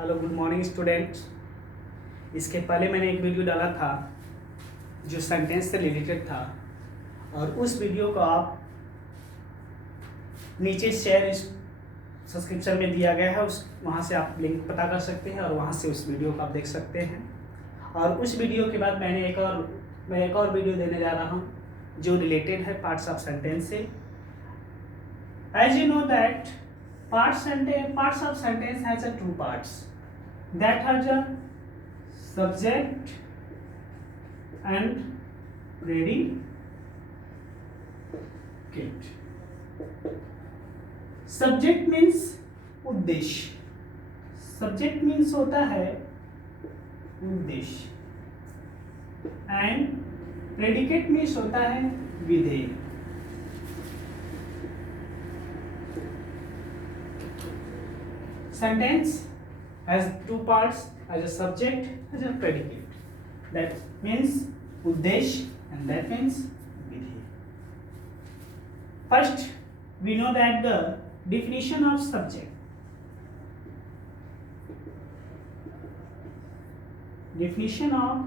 Hello good morning students. इसके पहले मैंने एक वीडियो डाला था जो सेंटेंस से रिलेटेड था, और उस वीडियो को आप नीचे शेयर इस सब्सक्रिप्शन में दिया गया है, उस वहाँ से आप लिंक पता कर सकते हैं और वहाँ से उस वीडियो को आप देख सकते हैं। और उस वीडियो के बाद मैं एक और वीडियो देने जा रहा हूँ जो रिलेटेड है पार्ट्स ऑफ सेंटेंस से। As you know that parts of sentence has a two parts, that are the subject and predicate. Subject means उद्देश्य, subject means होता है उद्देश्य, and predicate means होता है विधेय। Sentence has two parts, as a subject, as a predicate. That means उद्देश्य and that means विधेय। First, we know that the definition of subject. Definition of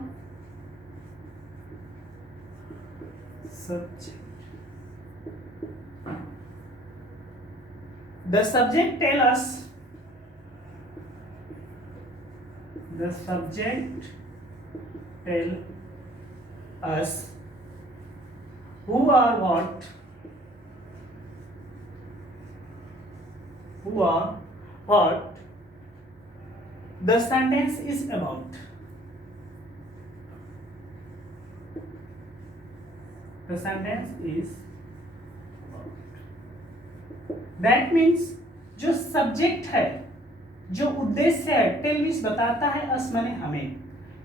subject. The subject tell us. The subject tell us who or what, the sentence is about. The sentence is about. That means जो सब्जेक्ट है, जो उद्देश्य है, tell means बताता है, अस माने हमें,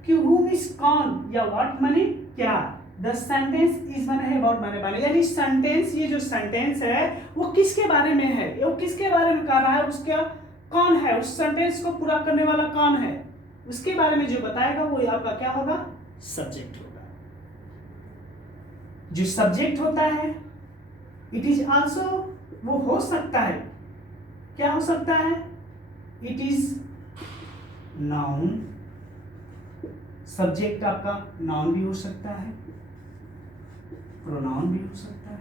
कि हु मीन्स कौन, या व्हाट माने क्या, द सेंटेंस इज माने है अबाउट माने, यानी सेंटेंस, ये जो सेंटेंस है वो किसके बारे में है, वो किसके बारे में कर रहा है, उसका कौन है, उस सेंटेंस को पूरा करने वाला कौन है, उसके बारे में जो बताएगा वो आपका क्या होगा, सब्जेक्ट होगा। जो सब्जेक्ट होता है इट इज आल्सो, वो हो सकता है, क्या हो सकता है, इट इज नाउन। सब्जेक्ट आपका नाउन भी हो सकता है, प्रोनाउन भी हो सकता है।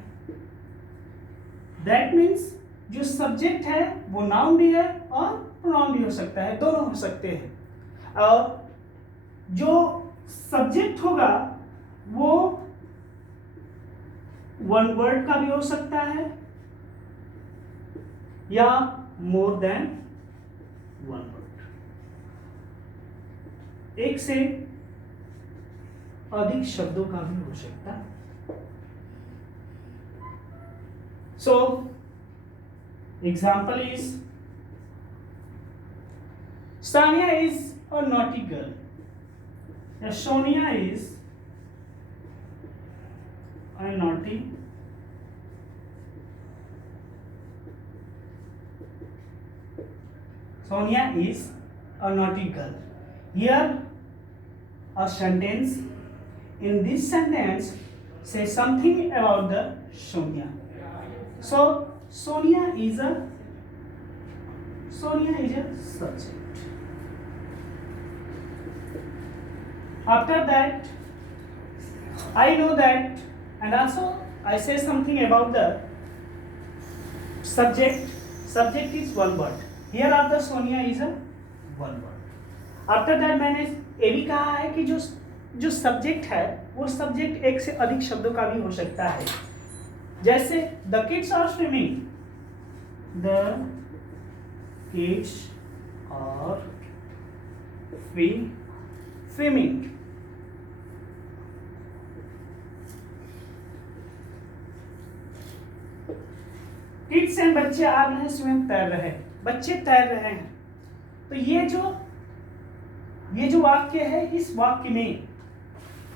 दैट मीन्स जो सब्जेक्ट है वो नाउन भी है और प्रोनाउन भी हो सकता है, दोनों हो सकते हैं। और जो सब्जेक्ट होगा वो वन वर्ड का भी हो सकता है या मोर देन वन वर्ड, एक से अधिक शब्दों का भी हो सकता है। So example is Sania is a naughty girl, या Sonia is a naughty Sonia is a naughty girl. Here a sentence, in this sentence say something about the Sonia. So Sonia is a subject. After that I know that, and also I say something about the subject. Subject is one word. Here are the Sonia is a one word. After that मैंने ये भी कहा है कि जो सब्जेक्ट है वो सब्जेक्ट एक से अधिक शब्दों का भी हो सकता है। जैसे the kids are swimming, the kids are swimming. Kids and बच्चे आ रहे हैं, स्विम तैर रहे हैं, बच्चे तैर रहे हैं। तो ये जो वाक्य है, इस वाक्य में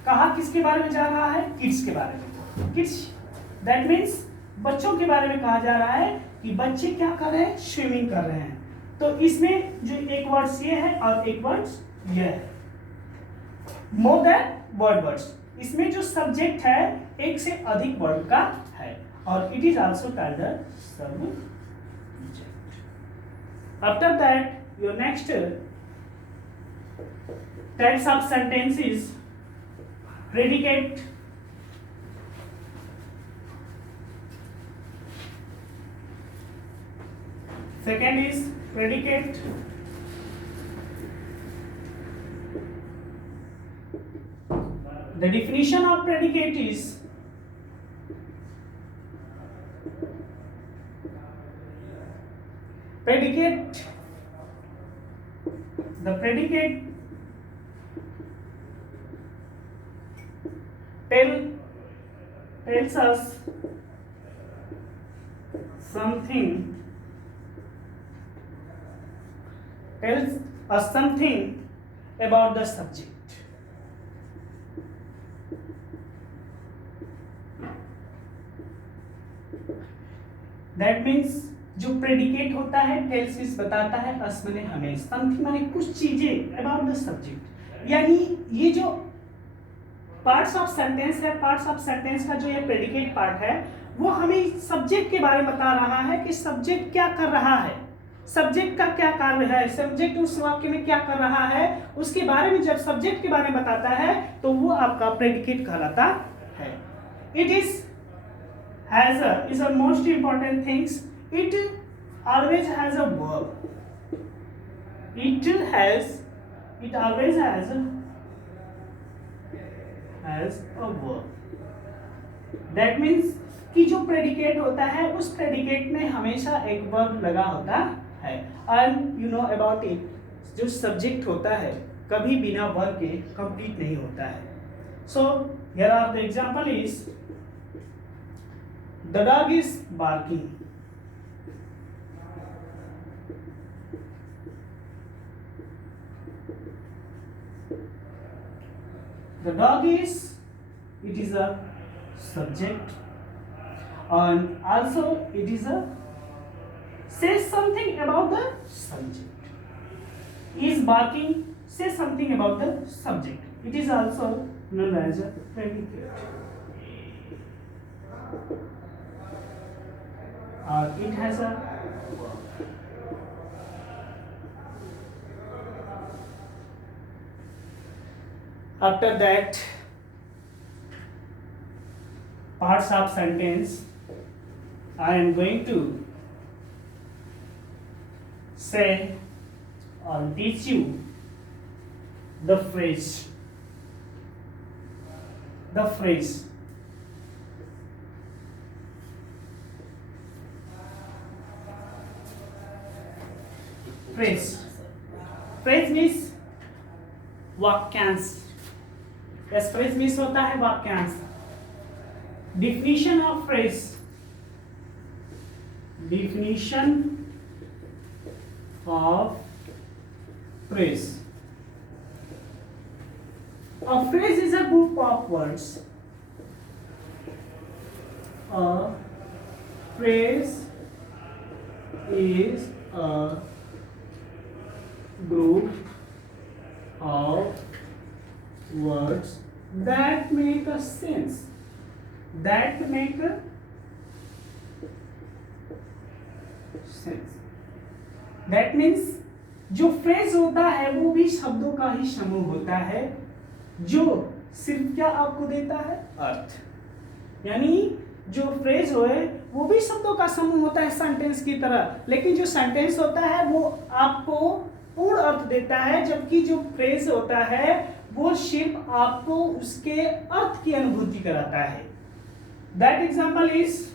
कहा किसके बारे में जा रहा है, किड्स के बारे में। किड्स दैट मीन्स बच्चों के बारे में कहा जा रहा है कि बच्चे क्या कर रहे हैं, स्विमिंग कर रहे हैं। तो इसमें जो एक वर्ड्स ये है और एक वर्ड्स ये है, मोर देन वर्ड्स। इसमें जो सब्जेक्ट है एक से अधिक वर्ड का है, और it is also called the subject. After that, your next Types of sentences: predicate, second is predicate, the definition of predicate is predicate, the predicate tells us something, about the subject. That means जो प्रेडिकेट होता है टेल्स इस बताता है, अस माने हमें, समथिंग माने कुछ चीजें अबाउट द सब्जेक्ट। यानी ये जो पार्ट्स ऑफ सेंटेंस है, पार्ट्स ऑफ सेंटेंस का जो ये प्रेडिकेट पार्ट है वो हमें सब्जेक्ट के बारे में बता रहा है कि सब्जेक्ट क्या कर रहा है, सब्जेक्ट का क्या कार्य है, सब्जेक्ट उस वाक्य में क्या कर रहा है, उसके बारे में जब सब्जेक्ट के बारे में बताता है तो वो आपका प्रेडिकेट कहलाता है। It is a most important things. It always has a verb. It always has a verb. That means कि जो प्रेडिकेट होता है उस प्रेडिकेट में हमेशा एक वर्ब लगा होता है। And you know about it, जो सब्जेक्ट होता है कभी बिना वर्ब के कंप्लीट नहीं होता है। So here are the example is the dog is barking, the dog is, it is a subject and also it is a says something about the subject. Is barking says something about the subject, it is also known as a predicate. It has a verb. After that, parts of sentence, I am going to say or teach you the phrase. Phrase means वाक्यांश। Yes, phrase means होता है वाक्यांश। Definition of phrase, definition of phrase. A phrase is a group of words. A phrase is a group of words that make a sense, that make a sense. That means जो फ्रेज होता है वो भी शब्दों का ही समूह होता है जो सिर्फ क्या आपको देता है, अर्थ। यानी जो फ्रेज होए वो भी शब्दों का समूह होता है सेंटेंस की तरह, लेकिन जो सेंटेंस होता है वो आपको पूर्ण अर्थ देता है, जबकि जो फ्रेज होता है वो सिर्फ आपको उसके अर्थ की अनुभूति कराता है। That example is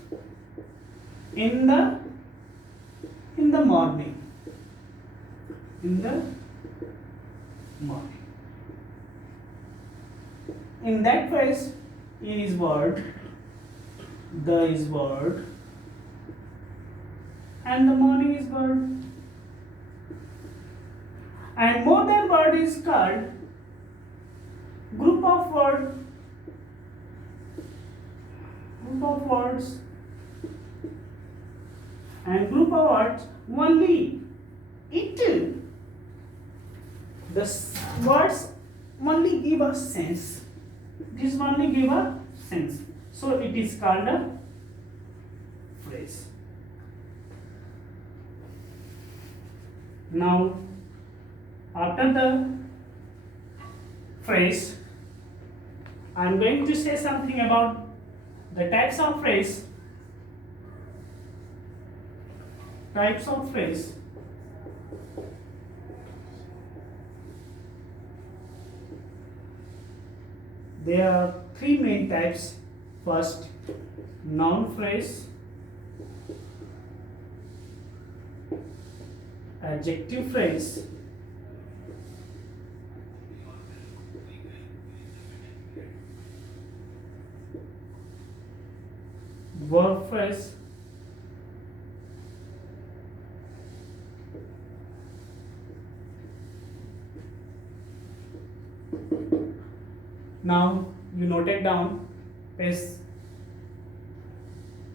in the morning, in the morning. In that phrase, in is word, the is word, and the morning is word. And more than word is called group of words and group of words only it, the words only give a sense, this only give a sense, so it is called a phrase. Now after the phrase. I am going to say something about the types of phrase. Types of phrase. There are three main types. First, noun phrase, adjective phrase, verb phrase, now you note it down.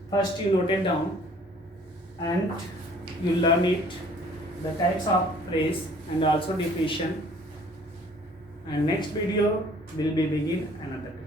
First you note it down and you learn it, the types of phrase and also definition, and next video will be begin another day.